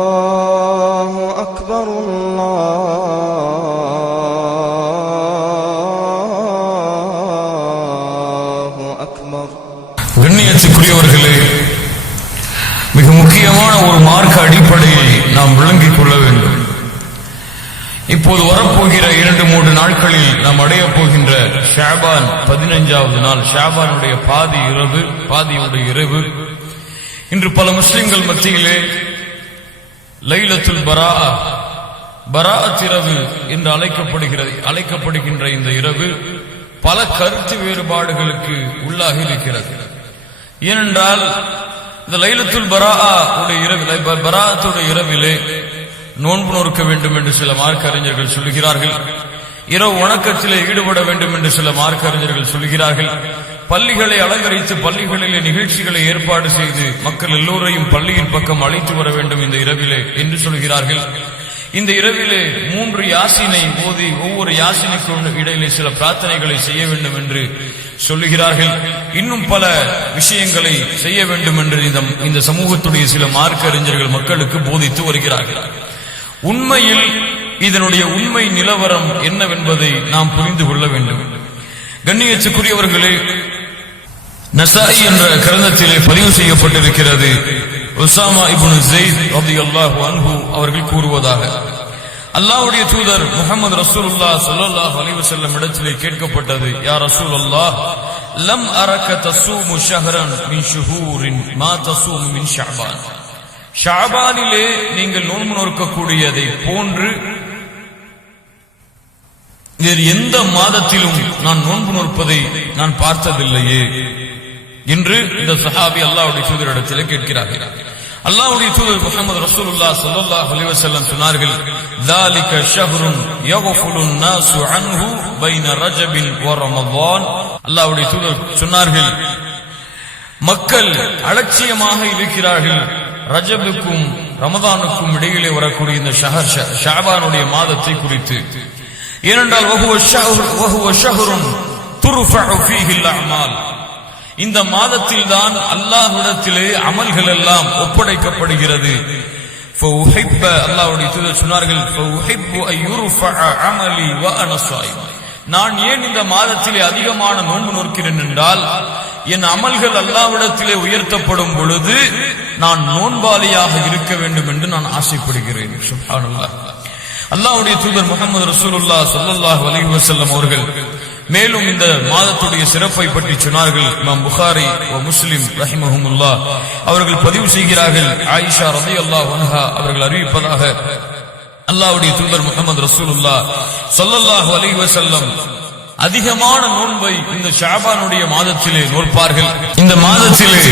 الله أكبر الله أكبر கண்ணியத்துக்குரியவர்களே மிக முக்கியமான ஒரு மார்க்க அடிப்படையை நாம் விளங்கிக் கொள்ள வேண்டும் இப்போது வரப்போகிற இரண்டு மூன்று நாட்களில் நாம் அடையப் போகின்ற ஷாபான் பதினைஞ்சாவது நாள் ஷாபானுடைய பாதி இரவு பாதியுடைய இரவு இன்று பல முஸ்லிம்கள் மத்தியிலே லைலத்துல் பரா பராத் இரவு என்று அழைக்கப்படுகிறது அழைக்கப்படுகின்ற இந்த இரவு பல கருத்து வேறுபாடுகளுக்கு உள்ளாகி இருக்கிறது ஏனென்றால் இந்த லைலத்துல் பரா உடைய இரவிலே பராத்துடைய இரவிலே நோன்பு நோக்க வேண்டும் என்று சில மார்க்க அறிஞர்கள் சொல்லுகிறார்கள். இரவு வணக்கத்திலே ஈடுபட வேண்டும் என்று சில மார்க்க அறிஞர்கள் சொல்லுகிறார்கள். பள்ளிகளை அலங்கரித்து பள்ளிகளிலே நிகழ்ச்சிகளை ஏற்பாடு செய்து மக்கள் எல்லோரையும் பள்ளியின் பக்கம் அழைத்து வர வேண்டும் இந்த இரவிலே என்று சொல்கிறார்கள். இந்த இரவிலே மூன்று யாசினை ஓதி ஒவ்வொரு யாசினைக்கும் இடையிலே சில பிரார்த்தனைகளை செய்ய வேண்டும் என்று சொல்லுகிறார்கள். இன்னும் பல விஷயங்களை செய்ய வேண்டும் என்று இந்த இந்த சமூகத்துடைய சில மார்க்க அறிஞர்கள் மக்களுக்கு போதித்து வருகிறார்கள். உண்மையில் இதனுடைய உண்மை நிலவரம் என்னவென்பதை நாம் புரிந்து கொள்ள வேண்டும். கண்ணியச்சுக்குரியவர்களே நசாயி என்ற கிரந்தத்திலே பதிவு செய்யப்பட்டிருக்கிறது. உசாமா இபுன் ஜெயித் அப்தி அல்லாஹு அன்பு அவர்கள் கூறுவதாக. அல்லாஹ்வுடைய தூதர் முகமது ரசூலுல்லாஹ் ஸல்லல்லாஹு அலைஹி செல்லும் இடத்திலே கேட்கப்பட்டது யார் அல்லாஹ் லம் அரக்க தசூமு ஷஹரன் மின் ஷுஹூரின் மா தஸூமு மின் ஷாபான் ஷாபானிலே நீங்கள் நோன்பு நோக்கக்கூடியதை போன்று வேறு எந்த மாதத்திலும் நான் நோன்பு நோற்பதை நான் பார்த்ததில்லையே. என்று இந்த சஹாபி அல்லாஹ்வுடைய தூதரிடத்திலே கேட்கிறார்கள் அல்லாஹ்வுடைய தூதர் முகமது ரசூலுல்லாஹ் ஸல்லல்லாஹு அலைஹி வஸல்லம் சொன்னார்கள் ذلك شهر يغفل الناس عنه بين رجب ورمضان அல்லாஹ்வுடைய தூதர் சொன்னார்கள் மக்கள் அலட்சியமாக இருக்கிறார்கள் ரஜபுக்கும் ரமதானுக்கும் இடையிலே வரக்கூடிய இந்த ஷஹர் ஷ- ஷாபானுடைய மாதத்தை குறித்து ஏனென்றால் வஹுவ ஷஹர் வஹுவ ஷஹருன் துர்ஃபஉ ஃபீஹில் அமால் இந்த மாதத்தில் தான் அல்லாஹ்விடத்திலே அமல்கள் எல்லாம் ஒப்படைக்கப்படுகிறது அல்லாஹ்வுடைய தூதர் சொன்னார்கள் நான் ஏன் இந்த மாதத்திலே அதிகமான நோன்பு நோக்கிறேன் என்றால் என் அமல்கள் அல்லாவிடத்திலே உயர்த்தப்படும் பொழுது நான் நோன்பாளியாக இருக்க வேண்டும் என்று நான் ஆசைப்படுகிறேன். அல்லாஹ்வுடைய தூதர் முகமது ரசூலுல்லா சல்லாஹ் அலி வசல்லம் அவர்கள் மேலும் இந்த மாதத்துடைய சிறப்பை பற்றி சொன்னார்கள் இமாம் புகாரி முஸ்லிம் அவர்கள் பதிவு செய்கிறார்கள் ஆயிஷா ரலியல்லாஹு அல்லாஹ் அவர்கள் அறிவிப்பதாக அல்லாவுடைய தூதர் முகமது ரசூலுல்லா சொல்லல்லாஹு அலைஹி செல்லம் அதிகமான நோன்பை இந்த ஷாபானுடைய மாதத்திலே நோற்பார்கள். இந்த மாதத்திலே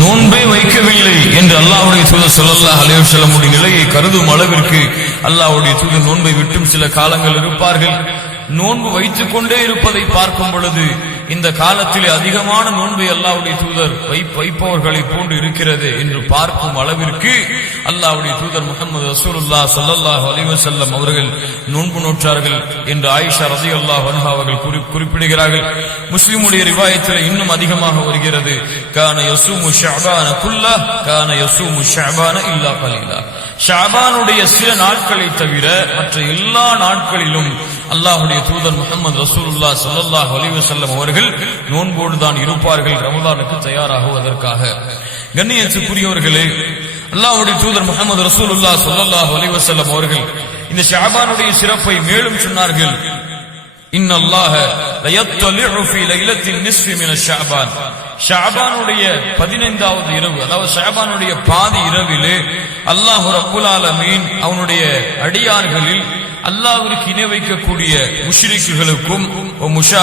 நோன்பை வைக்கவில்லை என்று அல்லாஹ்வுடைய தூதர் சொல்லல்லா அலைஹி வஸல்லமுடைய நிலையை கருதும் அளவிற்கு அல்லாவுடைய தூதர் நோன்பை விட்டும் சில காலங்கள் இருப்பார்கள். நோன்பு வைத்துக் கொண்டே இருப்பதை பார்க்கும் பொழுது இந்த காலத்திலே அதிகமான நோன்பு அல்லாவுடைய தூதர் வைப்பவர்களை போன்று இருக்கிறது என்று பார்க்கும் அளவிற்கு அல்லாஹ்வுடைய தூதர் முகமது ரசூலுல்லா சல்லாஹ் அலிவசல்லம் அவர்கள் நோன்பு நோற்றார்கள் என்று ஆயிஷா ரசி அல்லாஹ் அவர்கள் குறி- குறிப்பிடுகிறார்கள். முஸ்லிமுடைய ரிவாயத்தில் இன்னும் அதிகமாக வருகிறது. கான யசூமு முஷாபான குல்லா கான யசூமு முஷாபான இல்லா கலீலா. ஷாபானுடைய சில நாட்களை தவிர மற்ற எல்லா நாட்களிலும் அல்லாஹுடைய தூதர் முகமது ரசூலுல்லாஹ் ஸல்லல்லாஹு அலைஹி வஸல்லம் அவர்கள் நோன்போடு தான் இருப்பார்கள் ரமலானுக்கு தயாராகுவதற்காக. கண்ணியத்துக்குரியவர்களே அல்லாஹுடைய தூதர் முகமது ரசூலுல்லாஹ் ஸல்லல்லாஹு அலைஹி வஸல்லம் அவர்கள் இந்த ஷாபானுடைய சிறப்பை மேலும் சொன்னார்கள். இன் அல்லாஹ லயத்தலிஉ ஃபீ லைலத்தின் நிஸ்ஃபி மின ஷஅபான் ஷஅபானுடைய 15வது இரவு அதாவது ஷாபானுடைய பாதி இரவிலே அல்லாஹ் ரப்புல் ஆலமீன் அவனுடைய அடியார்களில் அல்லாவிற்கு இணை வைக்கக்கூடிய முஷ்ரிக்குகளுக்கும் முஷா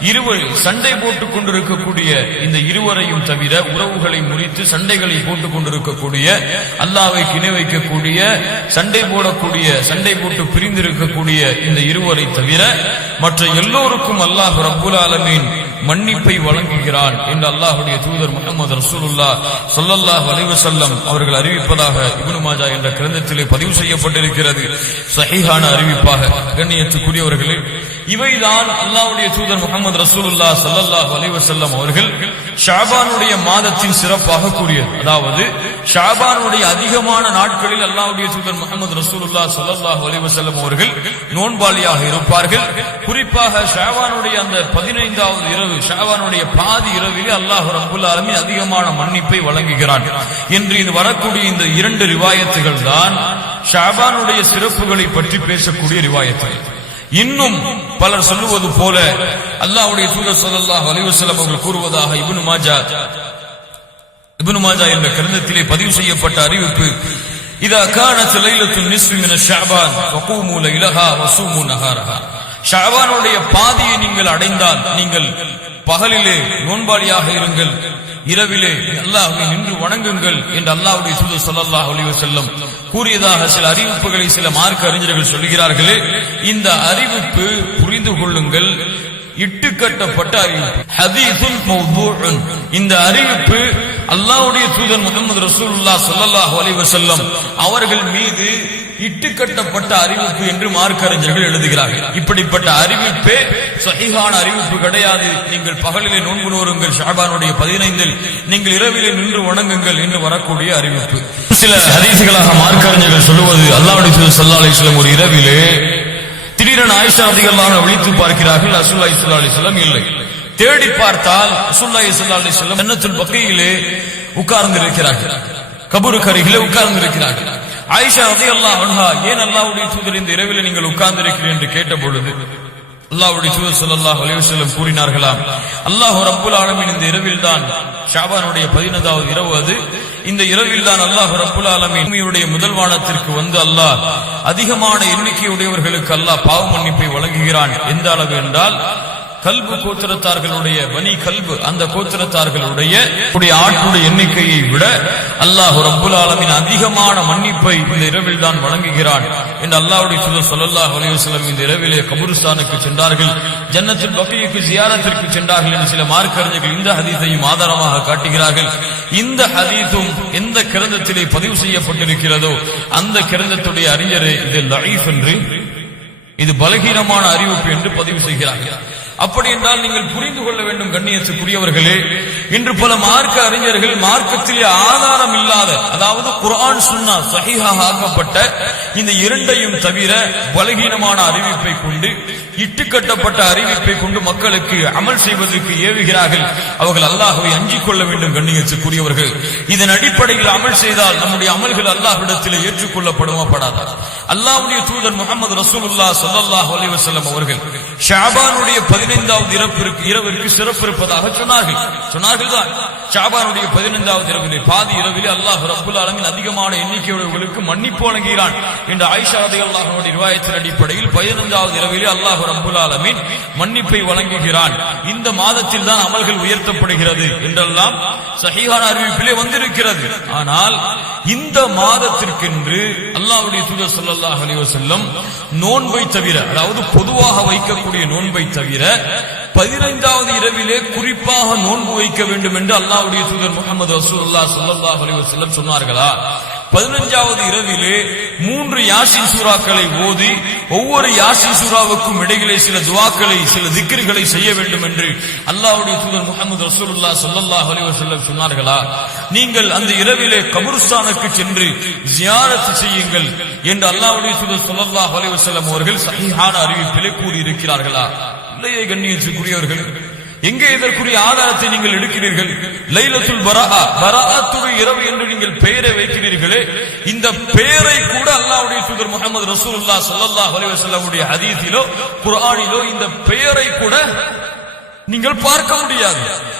இருவர் சண்டை போட்டுக் கொண்டிருக்கக்கூடிய இந்த இருவரையும் தவிர உறவுகளை முறித்து சண்டைகளை போட்டுக் கொண்டிருக்கக்கூடிய அல்லாவை இணை வைக்கக்கூடிய சண்டை போடக்கூடிய சண்டை போட்டு பிரிந்திருக்கக்கூடிய இந்த இருவரை தவிர மற்ற எல்லோருக்கும் அல்லாஹ் ரபுல் ஆலமீன் மன்னிப்பை வழங்குகிறான் என்று அல்லாஹுடைய தூதர் முகமது ரசூலுல்லா சொல்லல்லாஹ் அலைஹி செல்லம் அவர்கள் அறிவிப்பதாக இபுனு மாஜா என்ற கிரந்தத்திலே பதிவு செய்யப்பட்டிருக்கிறது. சஹிஹான அறிவிப்பாக கண்ணியத்துக்குரியவர்களே இவைதான் அல்லாவுடைய தூதர் முகமது ரசூலுல்லா ஸல்லல்லாஹு வலைவு செல்லம் அவர்கள் ஷாபானுடைய மாதத்தின் சிறப்பாக கூறியது. அதாவது ஷாபானுடைய அதிகமான நாட்களில் அல்லாவுடைய தூதர் முகமது ரசூலுல்லா ஸல்லல்லாஹு அலைஹி செல்லம் அவர்கள் நோன்பாளியாக இருப்பார்கள். குறிப்பாக ஷாபானுடைய அந்த பதினைந்தாவது இரவு ஷாவானுடைய பாதி இரவிலே அல்லாஹ் ரப்புல் ஆலமீன் அதிகமான மன்னிப்பை வழங்குகிறான். என்று இது வரக்கூடிய இந்த இரண்டு ரிவாயத்துகள் தான் ஷாபானுடைய சிறப்புகளை பற்றி பேசக்கூடிய ரிவாயத்துகள் இன்னும் பலர் சொல்லுவது போல அல்லாஹுடைய தூதர் ஸல்லல்லாஹு அலைஹி அவர்கள் கூறுவதாக இப்னு மாஜா இப்னு மாஜா என்ற கிரந்தத்திலே பதிவு செய்யப்பட்ட அறிவிப்பு இதா கானத் லைலத்துன் நிஸ்ஃபி ஷாபான் ஷஅபான் ஃபகூமு லைலஹா வஸூமு ஷவானுடைய பாதியை நீங்கள் அடைந்தால் நீங்கள் பகலிலே நோன்பாளியாக இருங்கள் இரவிலே அல்லாஹை நின்று வணங்குங்கள் என்று அல்லாஹுடைய சுது ஸல்லல்லாஹு அலைஹி செல்லும் கூறியதாக சில அறிவிப்புகளை சில மார்க்க அறிஞர்கள் சொல்கிறார்களே இந்த அறிவிப்பு புரிந்து கொள்ளுங்கள். இட்டுக்கட்டப்பட்ட அறிவிப்பு. ஹதீஸுன் மௌதூஉன். இந்த அறிவிப்பு அல்லாஹ்வுடைய தூதன் முகமது ரசூலுல்லாஹ் ஸல்லல்லாஹு அலைஹி வஸல்லம் அவர்கள் மீது இட்டுக்கட்டப்பட்ட அறிவிப்பு என்று மார்க்கறிஞர்கள் எழுதுகிறார்கள். இப்படிப்பட்ட அறிவிப்பே சகிகான அறிவிப்பு கிடையாது. நீங்கள் பகலிலே நோன்பு நோருங்கள் ஷாபானுடைய பதினைந்தில் நீங்கள் இரவிலே நின்று வணங்குங்கள் என்று வரக்கூடிய அறிவிப்பு. சில ஹதீசுகளாக மார்க்கறிஞர்கள் சொல்லுவது அல்லாஹ் சல்லா அலிஸ்லம் ஒரு இரவிலே திடீரென ஆயிஷா அதிகமாக விழித்து பார்க்கிறார்கள் அசுல்லா இஸ்லா அலைஹி இல்லை. தேடி பார்த்தால் அசுல்லா இஸ்லா அலைஹி வஸல்லம் பக்கையிலே உட்கார்ந்து இருக்கிறார்கள் கபூருக்கு அருகிலே உட்கார்ந்து இருக்கிறார்கள் ஆயிஷா ரலியல்லாஹு அன்ஹா ஏன் அல்லாவுடைய தூதர் இந்த இரவில் நீங்கள் உட்கார்ந்திருக்கிறீர்கள் என்று கேட்ட பொழுது அல்லாவுடைய தூதர் ஸல்லல்லாஹு அலிவசல்லம் கூறினார்களாம் அல்லாஹ் ரப்பல் ஆலமின் இந்த இரவில் தான் ஷாபானுடைய 15வது இரவு அது. இந்த இரவில் தான் அல்லாஹ் ரப்பல் ஆலமீன் முதல் வானத்திற்கு வந்து அல்லாஹ் அதிகமான எண்ணிக்கையுடையவர்களுக்கு அல்லாஹ் பாவ மன்னிப்பை வழங்குகிறான். எந்த அளவு என்றால் கல்பு கோத்திரத்தார்களுடைய பனி கல்பு அந்த கோத்திரத்தார்களுடைய ஆட்களுடைய எண்ணிக்கையை விட அல்லாஹ் ரப்புல் ஆலமின் அதிகமான மன்னிப்பை இந்த இரவில் தான் வழங்குகிறான் என்று அல்லாஹுடைய தூதர் ஸல்லல்லாஹு அலைஹி இந்த இரவிலே கபுருஸ்தானுக்கு சென்றார்கள் ஜன்னத்துல் பக்கீக்கு ஜியாரத்திற்கு சென்றார்கள் என்று சில மார்க்கறிஞர்கள் இந்த ஹதீத்தையும் ஆதாரமாக காட்டுகிறார்கள். இந்த ஹதீத்தும் எந்த கிரந்தத்திலே பதிவு செய்யப்பட்டிருக்கிறதோ அந்த கிரந்தத்துடைய அறிஞரை இது லைஃப் என்று இது பலகீனமான அறிவிப்பு என்று பதிவு செய்கிறார்கள். அப்படி என்றால் நீங்கள் புரிந்து கொள்ள வேண்டும் கண்ணியத்துக்குரியவர்களே. இன்று பல மார்க்க அறிஞர்கள் மார்க்கத்திலே ஆதாரம் இல்லாத அதாவது குரான் சுன்னா சஹீஹாக ஆக்கப்பட்ட இந்த இரண்டையும் தவிர பலகீனமான அறிவிப்பை கொண்டு இட்டுக்கட்டப்பட்ட அறிவிப்பை கொண்டு மக்களுக்கு அமல் செய்வதற்கு ஏவுகிறார்கள். அவர்கள் அல்லாஹுவை அஞ்சிக் கொள்ள வேண்டும் கண்ணியத்துக்குரியவர்கள். இதன் அடிப்படையில் அமல் செய்தால் நம்முடைய அமல்கள் அல்லாஹ்விடத்தில் ஏற்றுக்கொள்ளப்படுமா படாதா? அல்லாஹுடைய தூதர் முகமது ரசூலுல்லா சல்லாஹ் அலிவசல்லம் அவர்கள் ஷாபானுடைய பதினைந்தாவது இறப்பிற்கு இரவிற்கு சிறப்பு இருப்பதாக சொன்னார்கள். சொன்னார்கள் தான். ஷாபானுடைய பதினைந்தாவது இரவிலே பாதி இரவிலே அல்லாஹ் ரப்புல் ஆலமீன் அதிகமான எண்ணிக்கையுடையவர்களுக்கு மன்னிப்பு வழங்குகிறான். என்று ஆயிஷா ரலியல்லாஹு அன்ஹா அடிப்படையில் பதினைந்தாவது இரவிலே அல்லாஹ் ரப்புல் ஆலமீன் மன்னிப்பை வழங்குகிறான். இந்த மாதத்தில் தான் அமல்கள் உயர்த்தப்படுகிறது என்றெல்லாம் சஹிஹான அறிவிப்பிலே வந்திருக்கிறது. ஆனால் இந்த மாதத்திற்கென்று அல்லாவுடைய தூதர் ஸல்லல்லாஹு அலைஹி வஸல்லம் நோன்பை தவிர அதாவது பொதுவாக வைக்கக்கூடிய நோன்பை தவிர பதினைந்தாவது இரவிலே குறிப்பாக நோன்பு வைக்க வேண்டும் என்று அல்லாவுடைய தூதர் முகமது ரசூலுல்லாஹ் ஸல்லல்லாஹு அலைஹி வஸல்லம் சொன்னார்களா? பதினஞ்சாவது இரவிலே மூன்று யாசின் சூறாக்களை ஓதி ஒவ்வொரு யாசின் சூறாவுக்கும் இடையிலே சில துவாக்களை சில திக்ருகளை செய்ய வேண்டும் என்று அல்லாவுடைய தூதர் முகமது ரசூலுல்லா சொல்லல்லா அலைஹி செல்ல சொன்னார்களா? நீங்கள் அந்த இரவிலே கபருஸ்தானுக்கு சென்று ஜியாரத்து செய்யுங்கள் என்று அல்லாவுடைய தூதர் ஸல்லல்லாஹு அலைஹி வஸல்லம் அவர்கள் சஹீஹான அறிவிப்பிலே கூறியிருக்கிறார்களா? இல்லையே கண்ணியத்துக்குரியவர்கள். எங்கே இதற்குரிய ஆதாரத்தை நீங்கள் எடுக்கிறீர்கள்? லைலத்துல் பராஆ பராஅத்துடைய இரவு என்று நீங்கள் பெயரை வைக்கிறீர்களே இந்த பெயரை கூட அல்லாவுடைய தூதர் முகமது ரசூல்லா ஸல்லல்லாஹு அலிவசல்லாவுடைய வஸல்லமுடைய ஹதீஸிலோ இந்த பெயரை கூட நீங்கள் பார்க்க முடியாது.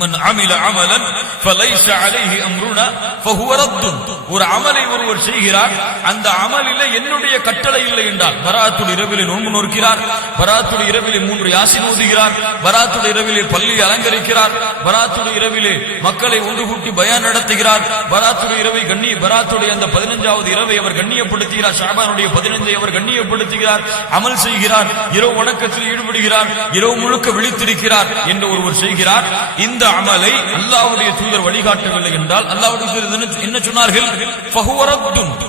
மன் அமில அமலன் ஃபலைஸ அலைஹி அம்ருனா ஃபஹுவ ரத்துன் ஒரு அமலை ஒருவர் செய்கிறார் அந்த அமலில என்னுடைய கட்டளை இல்லை என்றால் பராத்துல் இரவிலே நோன்பு நோக்கிறார் பராத்துல் இரவிலே மூன்று யாசின் ஓதுகிறார் பராத்துல் இரவிலே பள்ளி அலங்கரிக்கிறார் பராத்துல் இரவிலே மக்களை ஒன்று கூட்டி பயான் நடத்துகிறார் பராத்துல் இரவை கண்ணி பராத்துடைய அந்த பதினஞ்சாவது இரவை அவர் கண்ணியப்படுத்துகிறார் ஷாபானுடைய பதினைந்தை அவர் கண்ணியப்படுத்துகிறார் அமல் செய்கிறார் இரவு வணக்கத்தில் ஈடுபடுகிறார் இரவு முழுக்க விழித்திருக்கிறார் என்று ஒருவர் செய்கிறார். இந்த அமலை அல்லாவுடைய தூதர் வழிகாட்டவில்லை என்றால் அல்லாவுடைய தூதர் என்ன- சொன்னார்கள்?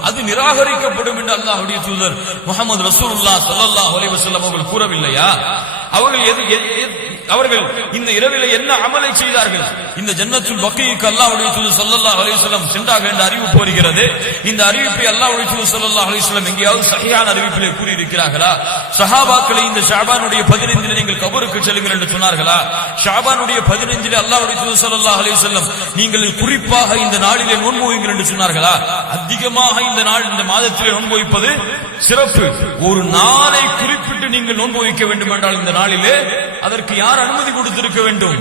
அது நிராகரிக்கப்படும் என்று அல்லாஹ்வுடைய தூதர் முகமது ரசூல்லா சல்லாஹ் அலைஹி அவர்கள் கூறவில்லையா? அவர்கள் எது எது- அவர்கள் இந்த இரவில் என்ன அமலை செய்தார்கள்? இந்த ஜன்னத்துல் பக்கிக்கு அல்லாஹ் தூதர் சொல்லல்லா அலைஹி சென்றாக என்ற அறிவிப்பு வருகிறது. இந்த அறிவிப்பை அல்லாஹ் தூதர் ஸல்லல்லாஹு அலைஹி எங்கேயாவது சரியான அறிவிப்பிலே கூறியிருக்கிறார்களா? சஹாபாக்களை இந்த ஷாபானுடைய 15 நீங்கள் கபருக்கு செல்லுங்கள் என்று சொன்னார்களா? ஷாபானுடைய 15 அல்லாஹ்வுடைய தூதர் ஸல்லல்லாஹு அலைஹி நீங்கள் குறிப்பாக இந்த நாளிலே நோன்புவீங்கள் என்று சொன்னார்களா? அதிகமாக இந்த நாள் இந்த மாதத்திலே நோன்பு வைப்பது சிறப்பு. ஒரு நாளை குறிப்பிட்டு நீங்கள் நோன்பு வைக்க வேண்டும் என்றால் இந்த நாளிலே அதற்கு யார் அனுமதி கொடுத்திருக்க வேண்டும்?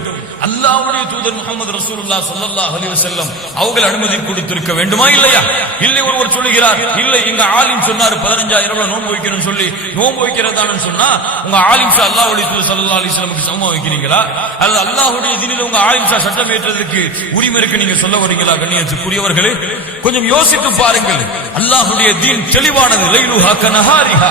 அல்லாவுடைய தூதர் முகமது ரசூலுல்லாஹ் ஸல்லல்லாஹு அலி செல்லம் அவர்கள் அனுமதி கொடுத்திருக்க வேண்டுமா இல்லையா? இல்லை ஒருவர் சொல்லுகிறார் இல்லை எங்க ஆலிம் சொன்னார் 15000 நோன்பு வைக்கணும்னு சொல்லி நோன்பு வைக்கிறதான்னு சொன்னா உங்க ஆலிம் ஷா அல்லாஹ்வுடைய தூதர் சல்லா அலி வஸல்லமுக்கு சமமா வைக்கிறீங்களா? அல்லது அல்லாஹுடைய தினில உங்க ஆலிம்ஷா சட்டம் ஏற்றதற்கு உரிமை இருக்கு நீங்க சொல்ல வரீங்களா கண்ணியத்துக்குரியவர்களே? கொஞ்சம் யோசித்து பாருங்கள். அல்லாஹுடைய தீன் தெளிவானது. லைலுஹா கனஹாரிஹா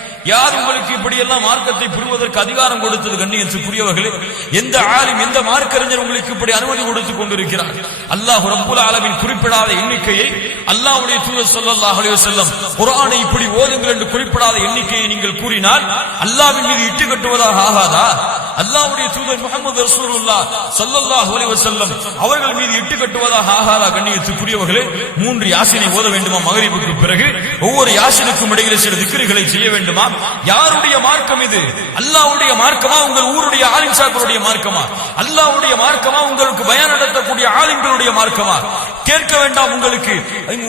யார் உங்களுக்கு இப்படி எல்லாம் மார்க்கத்தை புரிவதற்கு அதிகாரம் கொடுத்தது கண்ணியத்துக்குரியவர்களே? எந்த ஆளும் எந்த மார்க்கறிஞர் உங்களுக்கு இப்படி அனுமதி கொடுத்துக் கொண்டிருக்கிறார்? அல்லாஹ் ரப்புல் அளவின் குறிப்பிடாத எண்ணிக்கையை அல்லாஹ்வுடைய தூதர் சொல்லல்லாஹ் அலைஹி குரானை இப்படி ஓதுங்கள் என்று குறிப்பிடாத எண்ணிக்கையை நீங்கள் கூறினால் அல்லாவின் மீது இட்டு கட்டுவதாக ஆகாதா? அல்லாஹ்வுடைய தூதர் முகமது ரசூலுல்லா ஸல்லல்லாஹு அலைஹி செல்லம் அவர்கள் மீது இட்டு கட்டுவதாக ஆகாதா கண்ணியத்துக்குரியவர்களே? மூன்று யாசினை ஓத வேண்டுமா மகரிபுக்கு பிறகு? ஒவ்வொரு யாசினுக்கும் இடையிலே சில திக்கிரிகளை செய்ய வேண்டுமா? யாருடைய மார்க்கம் இது? அல்லாவுடைய மார்க்கமா? உங்கள் ஊருடைய ஆலிம் சாக்களுடைய மார்க்கமா? அல்லாவுடைய மார்க்கமா? உங்களுக்கு பயன் நடத்தக்கூடிய ஆலிம்களுடைய மார்க்கமா? கேட்க வேண்டாம் உங்களுக்கு.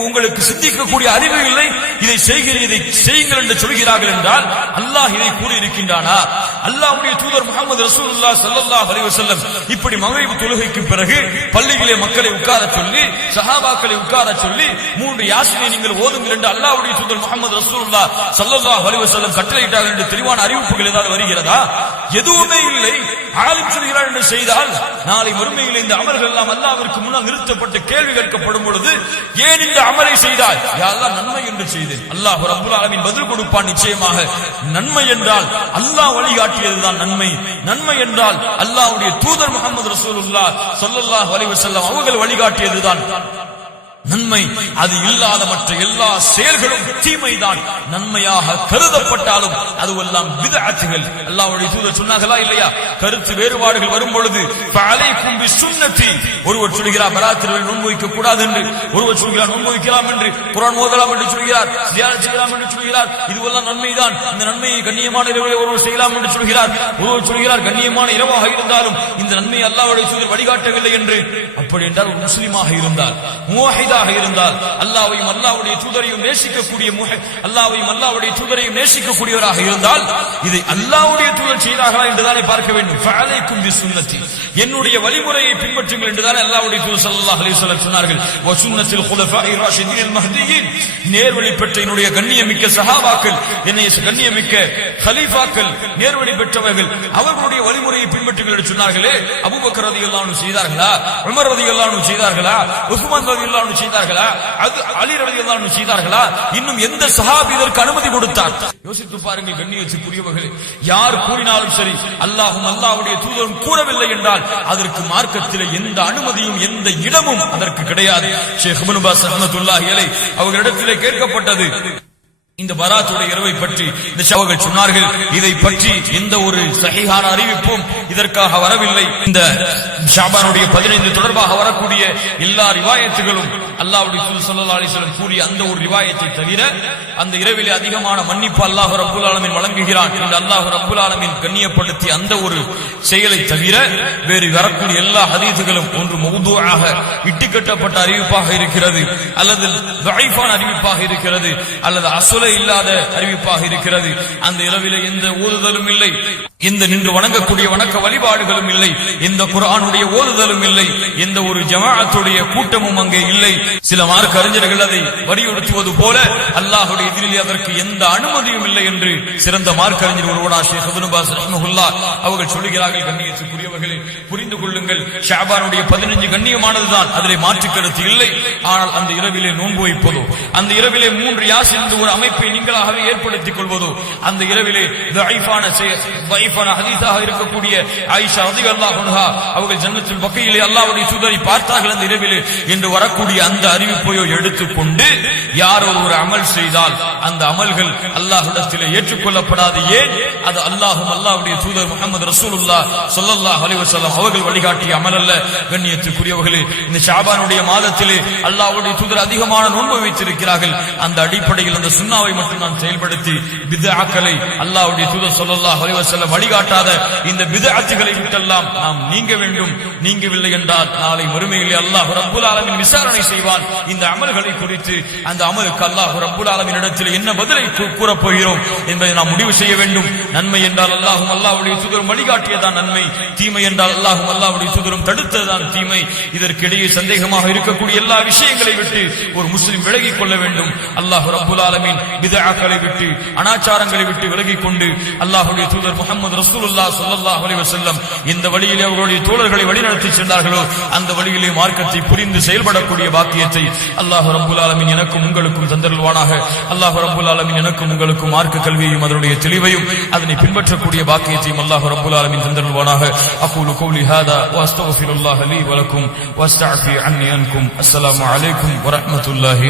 உங்களுக்கு சிந்திக்கக்கூடிய அறிவு இல்லை. இதை செய்கிறீர் இதை செய்யுங்கள் என்று சொல்கிறார்கள் என்றால் அல்லாஹ் இதை கூறி இருக்கின்றானா அல்லாஹ்வுடைய தூதர் முகமது ரசூலுல்லாஹ் ஸல்லல்லாஹு அலைஹி வஸல்லம் இப்படி மகரிப் தொழுகைக்கு பிறகு பள்ளியிலே மக்களை உட்கார சொல்லி சஹாபாக்களை உட்கார சொல்லி மூன்று யாசினை நீங்கள் ஓதுங்கள் என்று அல்லாஹ்வுடைய தூதர் முகமது ரசூலுல்லாஹ் ஸல்லல்லாஹு அலைஹி வஸல்லம் கட்டளையிட்டார்கள் என்று தெளிவான அறிவிப்புகள் ஏதாவது வருகிறதா? எதுவுமே இல்லை. ஆலிம் சொல்கிறார் என்று செய்தால் நாளை மறுமையில் இந்த அமல்கள் எல்லாம் அல்லாவிற்கு முன்னால் நிறுத்தப்பட்டு கேள்வி கேட்கப்படும் பொழுது ஏன் இந்த அமலை செய்தாய்? யாரெல்லாம் நன்மை என்று செய்தேன். அல்லாஹ் ரப்புல் ஆலமின் பதில் கொடுப்பான் நிச்சயமாக. நன்மை என்றால் அல்லாஹ் வழிகாட்டியதுதான் நன்மை. நன்மை என்றால் அல்லாஹ்வுடைய தூதர் முகமது ரசூலுல்லாஹ் ஸல்லல்லாஹு அலைஹி வஸல்லம் அவர்கள் வழிகாட்டியதுதான். நன்மை அது இல்லாத மற்ற எல்லா செயல்களும் தீமைதான். நன்மையாக கருதப்பட்டாலும் அதுவெல்லாம் விதஅத்துகள். அல்லாஹ்வுடைய தூதர் சொன்னார்களா இல்லையா? கருத்து வேறுபாடுகள் வரும் பொழுது அலைக்கும் பிசுன்னதி ஒருவர் சொல்கிறார் பராத்திரவில் நோன்பு கூடாது என்று. ஒருவர் சொல்கிறார் நோன்பு வைக்கலாம் என்று. குர்ஆன் ஓதலாம் என்று சொல்கிறார் தியானம் செய்யலாம் என்று சொல்கிறார். இதுவெல்லாம் நன்மைதான். இந்த நன்மையை கண்ணியமான இரவு ஒருவர் செய்யலாம் என்று சொல்கிறார். ஒருவர் சொல்கிறார் கண்ணியமான இரவாக இருந்தாலும் இந்த நன்மையை அல்லாஹ்வுடைய தூதர் வழிகாட்டவில்லை என்று. அப்படி என்றால் முஸ்லீமாக இருந்தார் இருந்தால் முவாஹிதாக இருந்தால் அல்லாவையும் அல்லாவுடைய தூதரையும் நேசிக்கக்கூடிய அல்லாவையும் அல்லாவுடைய தூதரையும் நேசிக்கக்கூடியவராக இருந்தால் இதை அல்லாவுடைய தூதர் செய்தார்களா என்றுதானே பார்க்க வேண்டும். ஃபஅலைக்கும் பிசுன்னதி என்னுடைய வழிமுறையை பின்பற்றுங்கள் என்றுதானே அல்லாவுடைய தூதர் ஸல்லல்லாஹு அலைஹி வஸல்லம் சொன்னார்கள். வ குலஃபாஇ ராஷிதீன் மஹ்தியின் நேர்வழி பெற்ற என்னுடைய கண்ணியமிக்க சஹாபாக்கள் என்னை கண்ணியமிக்க கலீஃபாக்கள் நேர்வழி பெற்றவர்கள் அவர்களுடைய வழிமுறையை பின்பற்றுங்கள் என்று சொன்னார்களே. அபூபக்கர் ரலியல்லாஹு செய்தார்களா? உமர் செய்தார்களா? உஸ்மான் செய்தார்களா? அது அலி ரவி அன்ஹு செய்தார்களா? இன்னும் எந்த சஹாபி இதற்கு அனுமதி கொடுத்தார் யோசித்து பாருங்கள் கண்ணியத்துக்குரியவர்களே யார் கூறினாலும் சரி அல்லாஹும் அல்லாஹ்வுடைய தூதரும் கூறவில்லை என்றால் அதற்கு மார்க்கத்தில் எந்த அனுமதியும் எந்த இடமும் அதற்கு கிடையாது. ஷேக் முனுபாஸ் பாஸ் ரஹ்மத்துல்லாஹி அவர்களிடத்திலே கேட்கப்பட்டது இந்த பராத்துடைய இரவை பற்றி இந்த சகோதரர்கள் சொன்னார்கள். இதை பற்றி எந்த ஒரு சகிகான அறிவிப்பும் இதற்காக வரவில்லை. இந்த ஷாபானுடைய பதினைந்து தொடர்பாக வரக்கூடிய எல்லா ரிவாயத்துகளும் அல்லாவுடைய தூதர் ஸல்லல்லாஹு கூறிய அந்த ஒரு ரிவாயத்தை தவிர அந்த இரவிலே அதிகமான மன்னிப்பு அல்லாஹு ரப்புல் ஆலமின் வழங்குகிறான் என்று அல்லாஹு ரப்புல் ஆலமின் கண்ணியப்படுத்தி அந்த ஒரு செயலை தவிர வேறு வரக்கூடிய எல்லா ஹதீசுகளும் ஒன்று மௌதுஆக இட்டுக்கட்டப்பட்ட அறிவிப்பாக இருக்கிறது அல்லது அறிவிப்பாக இருக்கிறது அல்லது அசுலை இல்லாத அறிவிப்பாக இருக்கிறது. அந்த இரவிலே எந்த ஓதுதலும் இல்லை. இந்த நின்று வணங்கக்கூடிய வணக்க வழிபாடுகளும் இல்லை. இந்த குரானுடைய ஓதுதலும் இல்லை. எந்த ஒரு ஜமாஅத்துடைய கூட்டமும் அங்கே இல்லை. சில மார்க் அறிஞர்கள் அதை வலியுறுத்துவது போல அல்லாஹுடைய எதிரிலே அதற்கு எந்த அனுமதியும் இல்லை என்று சிறந்த மார்க் அறிஞர் ஒருவனா ஷேக் இப்னு பாஸ் அவர்கள் சொல்லுகிறார்கள் கண்ணியத்துக்குரியவர்களே. புரிந்து கொள்ளுங்கள். ஷாபானுடைய பதினஞ்சு கண்ணியமானதுதான். அதிலே மாற்று கருத்து இல்லை. ஆனால் அந்த இரவிலே நோன்பு வைப்பதோ அந்த இரவிலே மூன்று யாஸ் என்ற ஒரு அமைப்பு வாய்ப்பை நீங்களாகவே ஏற்படுத்திக் கொள்வதோ. அந்த இரவிலே தஈஃபான செய- தஈஃபான ஹதீஸாக இருக்கக்கூடிய ஆயிஷா ரலியல்லாஹு அன்ஹா அவர்கள் ஜன்னத்தில் வகையிலே அல்லாவுடைய தூதரை பார்த்தார்கள் அந்த இரவிலே என்று வரக்கூடிய அந்த அறிவிப்பையோ எடுத்துக்கொண்டு யார் ஒரு அமல் செய்தால் அந்த அமல்கள் அல்லாஹிடத்தில் ஏற்றுக்கொள்ளப்படாது. ஏன்? அது அல்லாஹும் அல்லாஹ்வுடைய தூதர் முகமது ரசூலுல்லா சொல்லல்லா அலிவசல்லாம் அவர்கள் வழிகாட்டிய அமல் அல்ல. கண்ணியத்துக்குரியவர்களே இந்த ஷாபானுடைய மாதத்திலே அல்லாஹுடைய தூதர் அதிகமான நோன்பு வைத்திருக்கிறார்கள். அந்த அடிப்படையில் அந்த சுண்ணா சுண்ணாவை மட்டும் நான் செயல்படுத்தி பித்ஆக்களை அல்லாவுடைய தூதர் சொல்லல்லா அலைஹி வழிகாட்டாத இந்த பித்ஆத்துகளை விட்டெல்லாம் நாம் நீங்க வேண்டும். நீங்கவில்லை என்றால் நாளை மறுமையிலே அல்லாஹ் ரப்புல் ஆலமின் விசாரணை செய்வான். இந்த அமல்களை குறித்து அந்த அமலுக்கு அல்லாஹ் ரப்புல் ஆலமின் இடத்தில் என்ன பதிலை கூறப் போகிறோம் என்பதை நாம் முடிவு செய்ய வேண்டும். நன்மை என்றால் அல்லாஹும் அல்லாஹ்வுடைய தூதரும் வழிகாட்டியதான் நன்மை. தீமை என்றால் அல்லாஹும் அல்லாவுடைய தூதரும் தடுத்ததுதான் தீமை. இதற்கிடையே சந்தேகமாக இருக்கக்கூடிய எல்லா விஷயங்களை விட்டு ஒரு முஸ்லிம் விலகிக் கொள்ள வேண்டும். அல்லாஹ் ரப்புல் ஆலமின் விதாக்களை விட்டு அனாச்சாரங்களை விட்டு விலகிக் கொண்டு அல்லாஹுடைய தூதர் முகமது ரசூலுல்லாஹ் ஸல்லல்லாஹு அலைஹி செல்லம் இந்த வழியிலே அவர்களுடைய தோழர்களை வழிநடத்தி சென்றார்களோ அந்த வழியிலே மார்க்கத்தை புரிந்து செயல்படக்கூடிய பாக்கியத்தை அல்லாஹ் ரப்புல் ஆலமின் எனக்கும் உங்களுக்கும் தந்தருள்வானாக. அல்லாஹ் ரப்புல் ஆலமின் எனக்கும் உங்களுக்கும் மார்க்க கல்வியையும் அதனுடைய தெளிவையும் அதனை பின்பற்றக்கூடிய பாக்கியத்தையும் அல்லாஹ் ரப்புல் ஆலமின் தந்தருள்வானாக. அகூலு கௌலி ஹாதா வஸ்தக்ஃபிருல்லாஹ அலி வலக்கும் வஸ்தஅஃபி அன்னி அன்கும். அஸ்ஸலாமு அலைக்கும் வரஹ்மத்துல்லாஹி